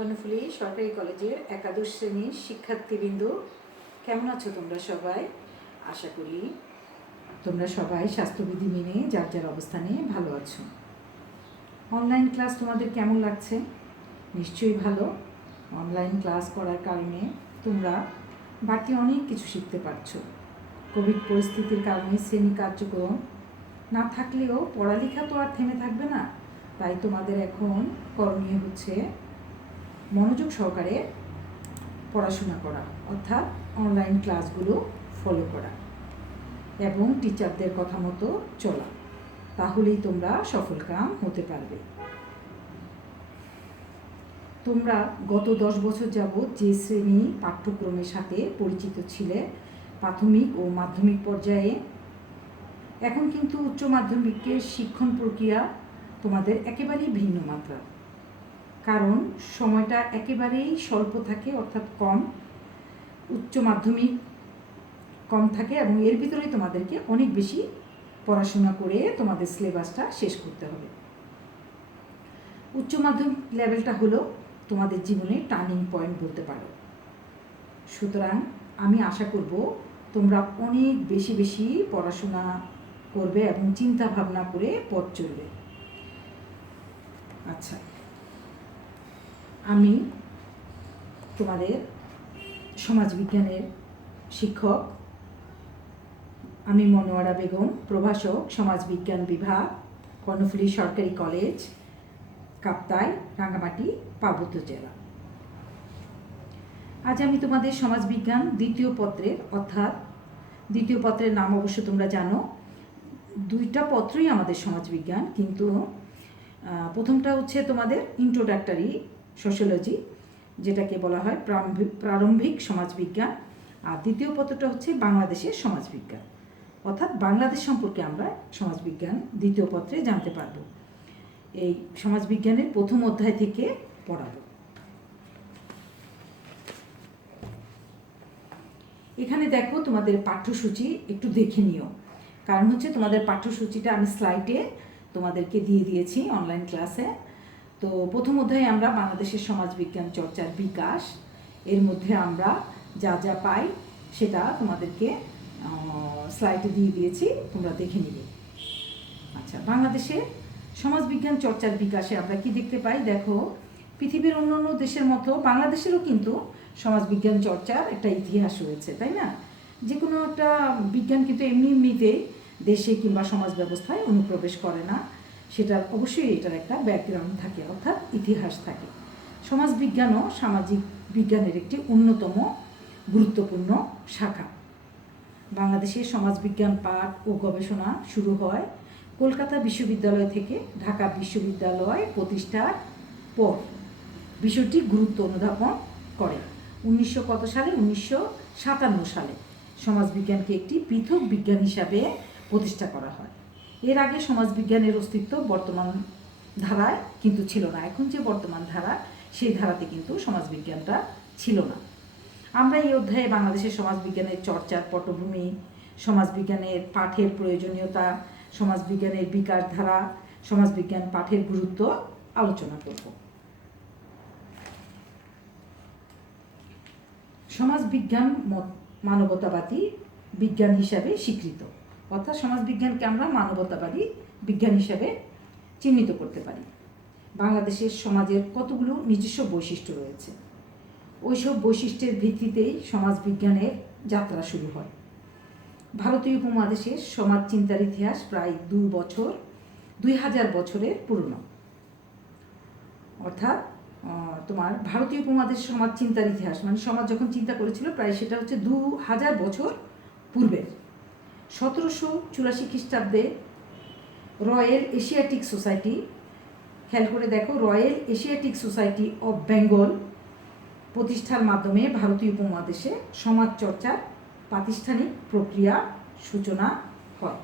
কর্ণফুলী সরকারি কলেজের একাদশ শ্রেণীর শিক্ষার্থীবৃন্দ, কেমন আছো তোমরা সবাই? আশা করি তোমরা সবাই স্বাস্থ্যবিধি মেনে যার যার অবস্থানে ভালো আছো। অনলাইন ক্লাস তোমাদের কেমন লাগছে? নিশ্চয়ই ভালো। অনলাইন ক্লাস করার কারণে তোমরা বাকি অনেক কিছু শিখতে পারছো। কোভিড পরিস্থিতির কারণে শ্রেণী কার্যক্রম না থাকলেও পড়ালেখা তো আর থেমে থাকবে না। তাই তোমাদের এখন করণীয় হচ্ছে মনোযোগ সহকারে পড়াশোনা করা, অর্থাৎ অনলাইন ক্লাসগুলো ফলো করা এবং টিচারদের কথা মতো চলা। তাহলেই তোমরা সফলকাম হতে পারবে। তোমরা গত 10 বছর যাবৎ যে শ্রেণী পাঠ্যক্রমের সাথে পরিচিত ছিলে প্রাথমিক ও মাধ্যমিক পর্যায়ে, এখন কিন্তু উচ্চ মাধ্যমিকের শিক্ষণ প্রক্রিয়া তোমাদের একেবারেই ভিন্ন মাত্রা। কারণ সময়টা একেবারেই স্বল্প থাকে, অর্থাৎ কম। উচ্চ মাধ্যমিক কম থাকে এবং এর ভিতরেই তোমাদেরকে অনেক বেশি পড়াশোনা করে তোমাদের সিলেবাসটা শেষ করতে হবে। উচ্চ মাধ্যমিক লেভেলটা হলো তোমাদের জীবনে টার্নিং পয়েন্ট বলতে পারো। সুতরাং আমি আশা করব তোমরা অনেক বেশি বেশি পড়াশোনা করবে এবং চিন্তা ভাবনা করে পথ চলবে। আচ্ছা, আমি তোমাদের সমাজবিজ্ঞানের শিক্ষক। আমি মনোয়ারা বেগম, প্রভাষক, সমাজবিজ্ঞান বিভাগ, কর্ণফুলী সরকারি কলেজ, কাপ্তাই, রাঙ্গামাটি, পার্বত্য জেলা। আজ আমি তোমাদের সমাজবিজ্ঞান দ্বিতীয় পত্রের, অর্থাৎ দ্বিতীয় পত্রের নাম অবশ্য তোমরা জানো। দুইটা পত্রই আমাদের সমাজবিজ্ঞান, কিন্তু প্রথমটা হচ্ছে তোমাদের ইন্ট্রোডাক্টরি সোশ্যোলজি, যেটাকে বলা হয় প্রারম্ভিক সমাজবিজ্ঞান, আর দ্বিতীয় পত্রটা হচ্ছে বাংলাদেশের সমাজবিজ্ঞান, অর্থাৎ বাংলাদেশ সম্পর্কে আমরা সমাজবিজ্ঞান দ্বিতীয় পত্রে জানতে পারব। এই সমাজবিজ্ঞানের প্রথম অধ্যায় থেকে পড়াব। এখানে দেখো তোমাদের পাঠ্যসূচি একটু দেখে নিও, কারণ হচ্ছে তোমাদের পাঠ্যসূচিটা আমি স্লাইডে তোমাদেরকে দিয়ে দিয়েছি অনলাইন ক্লাসে। তো প্রথম অধ্যায়ে আমরা বাংলাদেশের সমাজবিজ্ঞান চর্চার বিকাশ, এর মধ্যে আমরা যা যা পাই সেটা তোমাদেরকে স্লাইডে দিয়ে দিয়েছি, তোমরা দেখে নিবে। আচ্ছা, বাংলাদেশের সমাজবিজ্ঞান চর্চার বিকাশে আমরা কি দেখতে পাই? দেখো, পৃথিবীর অন্যান্য দেশের মতো বাংলাদেশেরও কিন্তু সমাজবিজ্ঞান চর্চার একটা ইতিহাস রয়েছে, তাই না? যে কোনো একটা বিজ্ঞান কিন্তু এমনিতেই দেশে কিংবা সমাজ ব্যবস্থায় অনুপ্রবেশ করে না, সেটার অবশ্যই এটার একটা ব্যাকগ্রাউন্ড থাকে, অর্থাৎ ইতিহাস থাকে। সমাজবিজ্ঞানও সামাজিক বিজ্ঞানের একটি অন্যতম গুরুত্বপূর্ণ শাখা। বাংলাদেশের সমাজবিজ্ঞান পাঠ ও গবেষণা শুরু হয় কলকাতা বিশ্ববিদ্যালয় থেকে। ঢাকা বিশ্ববিদ্যালয় প্রতিষ্ঠার পর বিষয়টি গুরুত্ব অনুধাবন করে 1957 সালে সমাজবিজ্ঞানকে একটি পৃথক বিজ্ঞান হিসাবে প্রতিষ্ঠা করা হয়। এর আগে সমাজবিজ্ঞানের অস্তিত্ব বর্তমান ধারায় কিন্তু ছিল না। এখন যে বর্তমান ধারা, সেই ধারাতে কিন্তু সমাজবিজ্ঞানটা ছিল না। আমরা এই অধ্যায়ে বাংলাদেশের সমাজবিজ্ঞানের চর্চার পটভূমি, সমাজবিজ্ঞানের পাঠের প্রয়োজনীয়তা, সমাজবিজ্ঞানের বিকাশ ধারা, সমাজবিজ্ঞান পাঠের গুরুত্ব আলোচনা করব। সমাজবিজ্ঞান মানবতাবাদী বিজ্ঞান হিসাবে স্বীকৃত, অর্থাৎ সমাজবিজ্ঞানকে আমরা মানবতাবাদী বিজ্ঞান হিসাবে চিহ্নিত করতে পারি। বাংলাদেশের সমাজের কতগুলো নিজস্ব বৈশিষ্ট্য রয়েছে, ওইসব বৈশিষ্ট্যের ভিত্তিতেই সমাজবিজ্ঞানের যাত্রা শুরু হয়। ভারতীয় উপমহাদেশের সমাজ চিন্তার ইতিহাস প্রায় 2000 বছরের পুরনো, অর্থাৎ তোমার ভারতীয় উপমহাদেশ সমাজ চিন্তার ইতিহাস মানে সমাজ যখন চিন্তা করেছিল প্রায় সেটা হচ্ছে 2000 বছর পূর্বের। 1784 খ্রিস্টাব্দে রয়্যাল এশিয়াটিক সোসাইটি, খেয়াল করে দেখো, royal Asiatic society of Bengal প্রতিষ্ঠার মাধ্যমে ভারতীয় উপমহাদেশে সমাজ চর্চার প্রাতিষ্ঠানিক প্রক্রিয়া সূচনা হয়।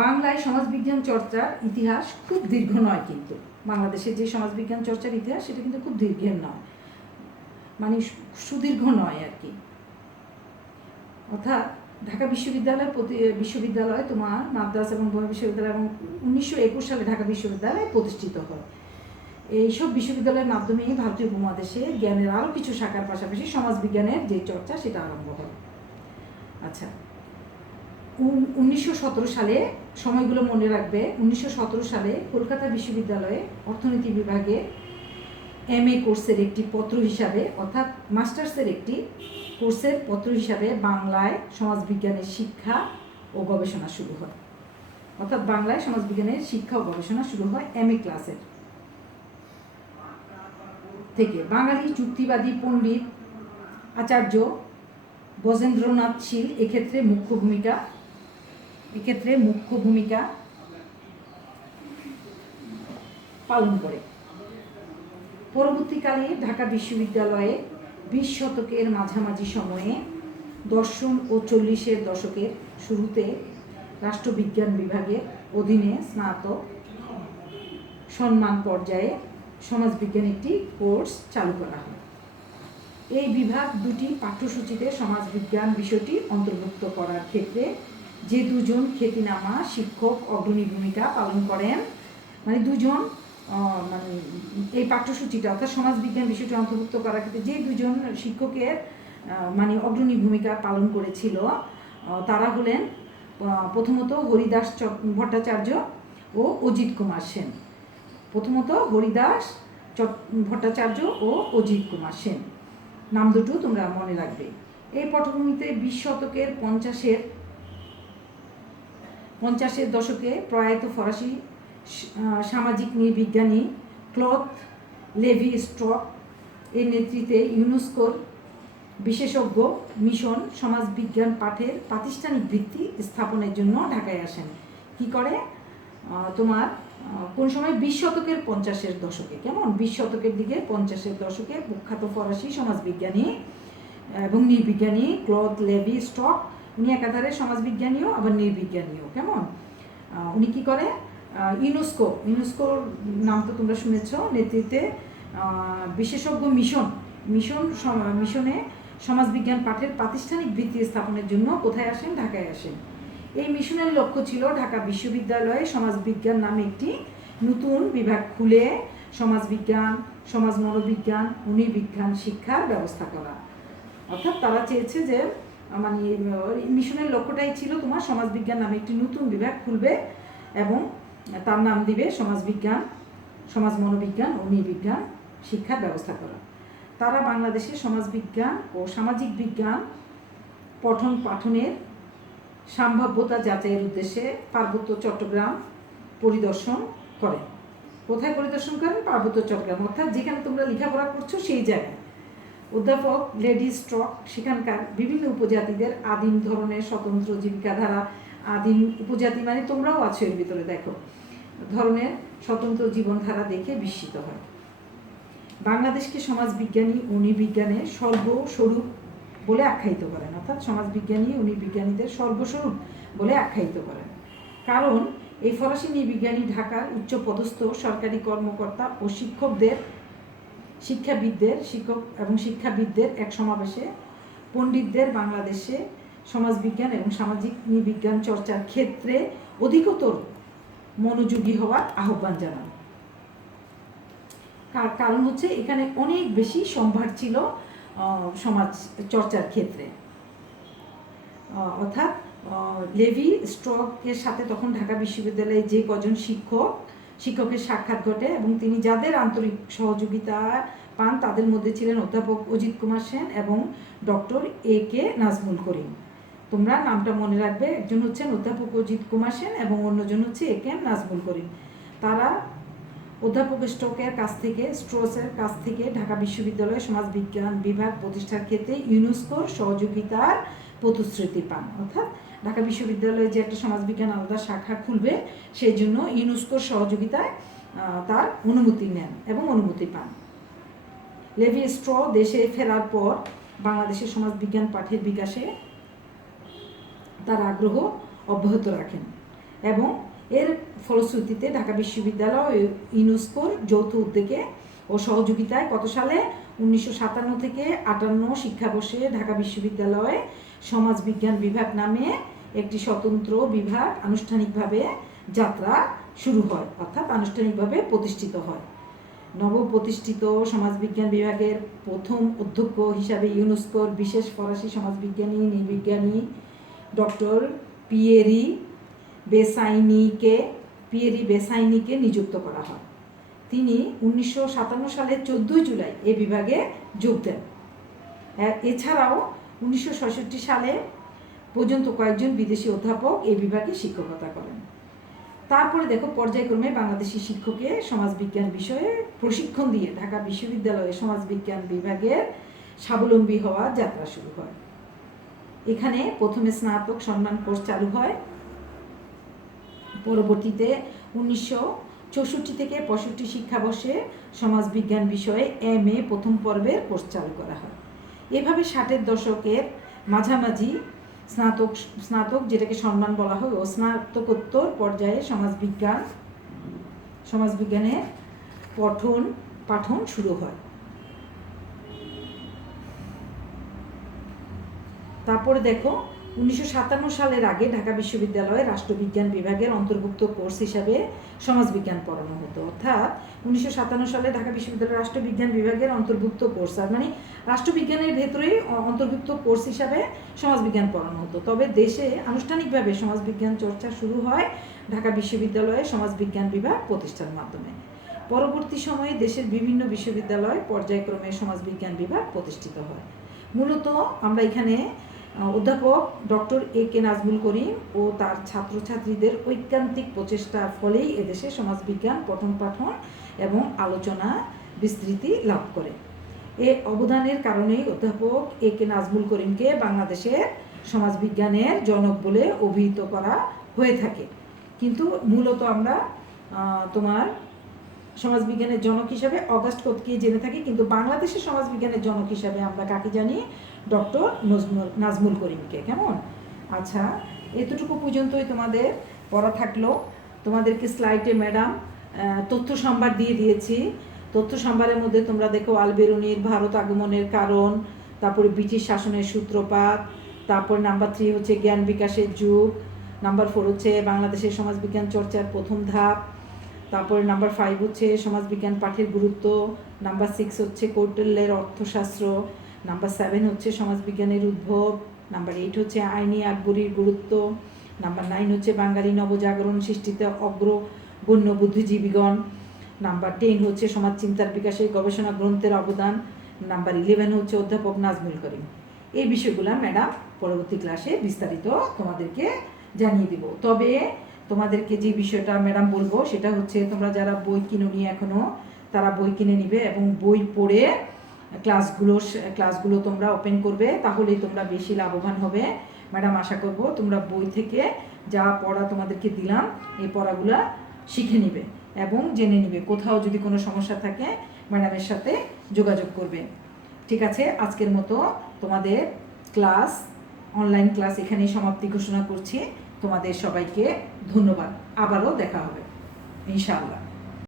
বাংলায় সমাজবিজ্ঞান চর্চার ইতিহাস খুব দীর্ঘ নয়, কিন্তু বাংলাদেশের যে সমাজবিজ্ঞান চর্চার ইতিহাস সেটা কিন্তু খুব দীর্ঘের নয়, মানে সুদীর্ঘ নয় আর কি। অর্থাৎ ঢাকা বিশ্ববিদ্যালয় তোমার মাদ্রাস এবং বোম্বে বিশ্ববিদ্যালয় এবং 1921 সালে ঢাকা বিশ্ববিদ্যালয় প্রতিষ্ঠিত হয়। এইসব বিশ্ববিদ্যালয়ের মাধ্যমে ভারতীয় উপমহাদেশে জ্ঞানের আরও কিছু শাখার পাশাপাশি সমাজবিজ্ঞানের যে চর্চা সেটা আরম্ভ হয়। আচ্ছা, 1917 সালে, সময়গুলো মনে রাখবে, 1917 সালে কলকাতা বিশ্ববিদ্যালয়ে অর্থনীতি বিভাগে MA কোর্সের একটি পত্র হিসাবে, অর্থাৎ মাস্টার্সের একটি কোর্সের পত্র হিসাবে বাংলায় সমাজবিজ্ঞানের শিক্ষা ও গবেষণা শুরু হয়। অর্থাৎ বাংলায় সমাজবিজ্ঞানের শিক্ষা ও গবেষণা শুরু হয় MA ক্লাসের থেকে। বাঙালি যুক্তিবাদী পণ্ডিত আচার্য গজেন্দ্রনাথ শীল এক্ষেত্রে মুখ্য ভূমিকা পালন করে। পরবর্তীকালে ঢাকা বিশ্ববিদ্যালয়ে 20 শতকের মাঝামাঝি সময়ে দর্শন ও 40-এর দশকের শুরুতে রাষ্ট্রবিজ্ঞান বিভাগের অধীনে স্নাতক সম্মান পর্যায়ে সমাজবিজ্ঞান একটি কোর্স চালু করা হয়। এই বিভাগ দুটি পাঠ্যসূচিতে সমাজবিজ্ঞান বিষয়টি অন্তর্ভুক্ত করার ক্ষেত্রে যে দুজন খ্যাতিনামা শিক্ষক অগ্রণী ভূমিকা পালন করেন, মানে দুজন এই পাঠ্যসূচিটা অর্থাৎ সমাজবিজ্ঞান বিষয়টি অন্তর্ভুক্ত করার ক্ষেত্রে যে দুজন শিক্ষকের অগ্রণী ভূমিকা পালন করেছিল তারা হলেন প্রথমত হরিদাস ভট্টাচার্য ও অজিত কুমার সেন। নাম দুটো তোমরা মনে রাখবে। এই পটভূমিতে 20 শতকের 50-এর দশকে প্রয়াত ফরাসি সামাজিক নৃবিজ্ঞানী ক্লদ লেভি স্ট্রক এর নেতৃত্বে ইউনেস্কোর বিশেষজ্ঞ মিশন সমাজবিজ্ঞান পাঠের প্রাতিষ্ঠানিক ভিত্তি স্থাপনের জন্য ঢাকায় আসেন। কি করে তোমার কোন সময় 20 শতকের 50-এর দশকে, কেমন 20 শতকের দিকে 50-এর দশকে বিখ্যাত ফরাসি সমাজবিজ্ঞানী এবং নৃবিজ্ঞানী ক্লদ লেভি স্ট্রক, উনি একাধারে সমাজবিজ্ঞানীও আবার নৃবিজ্ঞানীও, কেমন উনি কি করে ইউনেস্কোর নাম তো তোমরা শুনেছ, নেতৃত্বে বিশেষজ্ঞ মিশনে সমাজবিজ্ঞান পাঠের প্রাতিষ্ঠানিক ভিত্তি স্থাপনের জন্য কোথায় আসেন? ঢাকায় আসেন। এই মিশনের লক্ষ্য ছিল ঢাকা বিশ্ববিদ্যালয়ে সমাজবিজ্ঞান নামে একটি নতুন বিভাগ খুলে সমাজবিজ্ঞান, সমাজ মনোবিজ্ঞান, নৃবিজ্ঞান শিক্ষার ব্যবস্থা করা। অর্থাৎ তারা চেয়েছে যে মিশনের লক্ষ্যটাই ছিল তোমার সমাজবিজ্ঞান নামে একটি নতুন বিভাগ খুলবে এবং তার নাম দিবে সমাজবিজ্ঞান, সমাজ মনোবিজ্ঞান ও নৃবিজ্ঞান শিক্ষার ব্যবস্থা করা। তারা বাংলাদেশের সমাজবিজ্ঞান ও সামাজিক বিজ্ঞান পঠন পাঠনের সম্ভাব্যতা যাচাইয়ের উদ্দেশ্যে পার্বত্য চট্টগ্রাম পরিদর্শন করেন। কোথায় পরিদর্শন করেন? পার্বত্য চট্টগ্রাম, অর্থাৎ যেখানে তোমরা লেখাপড়া করছো সেই জায়গায়। অধ্যাপক লেডি স্ট্রক সেখানকার বিভিন্ন উপজাতিদের আদিম ধরনের স্বতন্ত্র জীবিকাধারা, আদিম উপজাতি মানে তোমরাও আছো এর ভিতরে, দেখো ধরনের স্বতন্ত্র জীবনধারা দেখে বিস্মিত হয়। বাংলাদেশকে সমাজবিজ্ঞানী ও নৃবিজ্ঞানের সর্বস্বরূপ বলে আখ্যায়িত করেন, অর্থাৎ সমাজবিজ্ঞানী ও নৃবিজ্ঞানীদের সর্বস্বরূপ বলে আখ্যায়িত করেন। কারণ এই ফরাসি নৃবিজ্ঞানী ঢাকার উচ্চপদস্থ সরকারি কর্মকর্তা ও শিক্ষাবিদদের এক সমাবেশে পণ্ডিতদের বাংলাদেশে সমাজবিজ্ঞান এবং সামাজিক নৃবিজ্ঞান চর্চার ক্ষেত্রে অধিকতর মনোযোগী হওয়ার আহ্বান জানান। কারণ হচ্ছে এখানে অনেক বেশি সম্ভার ছিল সমাজ চর্চার ক্ষেত্রে। অর্থাৎ লেভি স্ট্রকের সাথে তখন ঢাকা বিশ্ববিদ্যালয়ে যে কজন শিক্ষকের সাক্ষাৎ ঘটে এবং তিনি যাদের আন্তরিক সহযোগিতা পান তাদের মধ্যে ছিলেন অধ্যাপক অজিত কুমার সেন এবং ডক্টর AK নাজমুল করিম। তোমরা নামটা মনে রাখবে, একজন হচ্ছেন অধ্যাপক অজিত কুমার সেন এবং অন্যজন হচ্ছে AK নাজমুল করিম। তারা অধ্যাপক স্ট্রোসের কাছ থেকে ঢাকা বিশ্ববিদ্যালয়ে সমাজবিজ্ঞান বিভাগ প্রতিষ্ঠার ক্ষেত্রে ইউনেস্কোর সহযোগিতার প্রতিশ্রুতি পান। অর্থাৎ ঢাকা বিশ্ববিদ্যালয়ে যে একটা সমাজবিজ্ঞান আলাদা শাখা খুলবে সেই জন্য ইউনেস্কোর সহযোগিতায় তার অনুমতি নেন এবং অনুমতি পান। লেভি স্ট্র দেশে ফেরার পর বাংলাদেশের সমাজবিজ্ঞান পাঠের বিকাশে তার আগ্রহ অব্যাহত রাখেন এবং এর ফলশ্রুতিতে ঢাকা বিশ্ববিদ্যালয় ইউনেস্কোর যৌথ উদ্যোগে ও সহযোগিতায় কত সালে 1957 থেকে 58 শিক্ষাবর্ষে ঢাকা বিশ্ববিদ্যালয়ে সমাজবিজ্ঞান বিভাগ নামে একটি স্বতন্ত্র বিভাগ আনুষ্ঠানিকভাবে যাত্রা শুরু হয়, অর্থাৎ আনুষ্ঠানিকভাবে প্রতিষ্ঠিত হয়। নবপ্রতিষ্ঠিত সমাজবিজ্ঞান বিভাগের প্রথম অধ্যক্ষ হিসাবে ইউনেস্কোর বিশেষ ফরাসি সমাজবিজ্ঞানী নৃবিজ্ঞানী ডক্টর পিয়েরি বেসাইনিকে নিযুক্ত করা হয়। তিনি 1957 সালের 14 জুলাই এ বিভাগে যোগ দেন। এছাড়াও 1966 সালে পর্যন্ত কয়েকজন বিদেশি অধ্যাপক এই বিভাগে শিক্ষকতা করেন। তারপরে দেখো, পর্যায়ক্রমে বাংলাদেশি শিক্ষককে সমাজবিজ্ঞান বিষয়ে প্রশিক্ষণ দিয়ে ঢাকা বিশ্ববিদ্যালয়ে সমাজবিজ্ঞান বিভাগের স্বাবলম্বী হওয়ার যাত্রা শুরু হয়। এখানে প্রথমে স্নাতক সম্মান কোর্স চালু হয়। পরবর্তীতে 1964 থেকে 65 শিক্ষাবর্ষে সমাজবিজ্ঞান বিষয়ে MA প্রথম পর্বের কোর্স চালু করা হয়। এভাবে 60-এর দশকের মাঝামাঝি স্নাতক যেটাকে সম্মান বলা হয় ও স্নাতকোত্তর পর্যায়ে সমাজবিজ্ঞানের পাঠন শুরু হয়। তারপরে দেখো, 1957 সালের আগে ঢাকা বিশ্ববিদ্যালয়ে রাষ্ট্রবিজ্ঞান বিভাগের অন্তর্ভুক্ত কোর্স হিসাবে সমাজবিজ্ঞান পড়ানো হতো। অর্থাৎ 1957 সালে ঢাকা বিশ্ববিদ্যালয়ের রাষ্ট্রবিজ্ঞান বিভাগের অন্তর্ভুক্ত কোর্স, আর মানে রাষ্ট্রবিজ্ঞানের ভেতরেই অন্তর্ভুক্ত কোর্স হিসাবে সমাজবিজ্ঞান পড়ানো হতো। তবে দেশে আনুষ্ঠানিকভাবে সমাজবিজ্ঞান চর্চা শুরু হয় ঢাকা বিশ্ববিদ্যালয়ে সমাজবিজ্ঞান বিভাগ প্রতিষ্ঠার মাধ্যমে। পরবর্তী সময়ে দেশের বিভিন্ন বিশ্ববিদ্যালয় পর্যায়ক্রমে সমাজবিজ্ঞান বিভাগ প্রতিষ্ঠিত হয়। মূলত আমরা এখানে অধ্যাপক ডক্টর AK নাজমুল করিম ও তার ছাত্রছাত্রীদের ঐকান্তিক প্রচেষ্টার ফলেই এদেশে সমাজবিজ্ঞান পঠন পাঠন এবং আলোচনা বিস্তৃতি লাভ করে। এ অবদানের কারণেই অধ্যাপক AK নাজমুল করিমকে বাংলাদেশের সমাজবিজ্ঞানের জনক বলে অভিহিত করা হয়ে থাকে। কিন্তু মূলত আমরা তোমার সমাজবিজ্ঞানের জনক হিসাবে অগাস্ট কোতকে জেনে থাকি, কিন্তু বাংলাদেশের সমাজবিজ্ঞানের জনক হিসাবে আমরা কাকে জানি? ডক্টর নাজমুল করিমকে। কেমন? আচ্ছা, এতটুকু পর্যন্তই তোমাদের পড়া থাকলো। তোমাদেরকে স্লাইডে ম্যাডাম তথ্য সম্ভার দিয়ে দিয়েছি। তথ্য সম্ভারের মধ্যে তোমরা দেখো আল বেরুনির ভারত আগমনের কারণ, তারপরে ব্রিটিশ শাসনের সূত্রপাত, তারপর নাম্বার 3 হচ্ছে জ্ঞান বিকাশের যুগ, নাম্বার 4 হচ্ছে বাংলাদেশের সমাজবিজ্ঞান চর্চার প্রথম ধাপ, তারপরে নাম্বার 5 হচ্ছে সমাজবিজ্ঞান পাঠের গুরুত্ব, নাম্বার 6 হচ্ছে কৌটিল্যের অর্থশাস্ত্র, নাম্বার 7 হচ্ছে সমাজবিজ্ঞানের উদ্ভব, নাম্বার 8 হচ্ছে আইনি আকবরীর গুরুত্ব, নাম্বার 9 হচ্ছে বাঙালি নবজাগরণ সৃষ্টিতে অগ্রগণ্য বুদ্ধিজীবীগণ, নাম্বার 10 হচ্ছে সমাজ চিন্তার বিকাশে গবেষণা গ্রন্থের অবদান, নাম্বার 11 হচ্ছে অধ্যাপক নাজমুল করিম। এই বিষয়গুলো ম্যাডাম পরবর্তী ক্লাসে বিস্তারিত তোমাদেরকে জানিয়ে দিব। তবে তোমাদেরকে যে বিষয়টা ম্যাডাম বলবো সেটা হচ্ছে, তোমরা যারা বই কিনোনি এখনো, তারা বই কিনে নিবে এবং বই পড়ে ক্লাসগুলো তোমরা ওপেন করবে, তাহলেই তোমরা বেশি লাভবান হবে। ম্যাডাম আশা করব তোমরা বই থেকে যা পড়া তোমাদেরকে দিলাম এই পড়াগুলো শিখে নিবে এবং জেনে নিবে। কোথাও যদি কোনো সমস্যা থাকে ম্যাডামের সাথে যোগাযোগ করবে। ঠিক আছে, আজকের মতো তোমাদের অনলাইন ক্লাস এখানেই সমাপ্তি ঘোষণা করছি। তোমাদের সবাইকে ধন্যবাদ। আবারও দেখা হবে ইনশাআল্লাহ।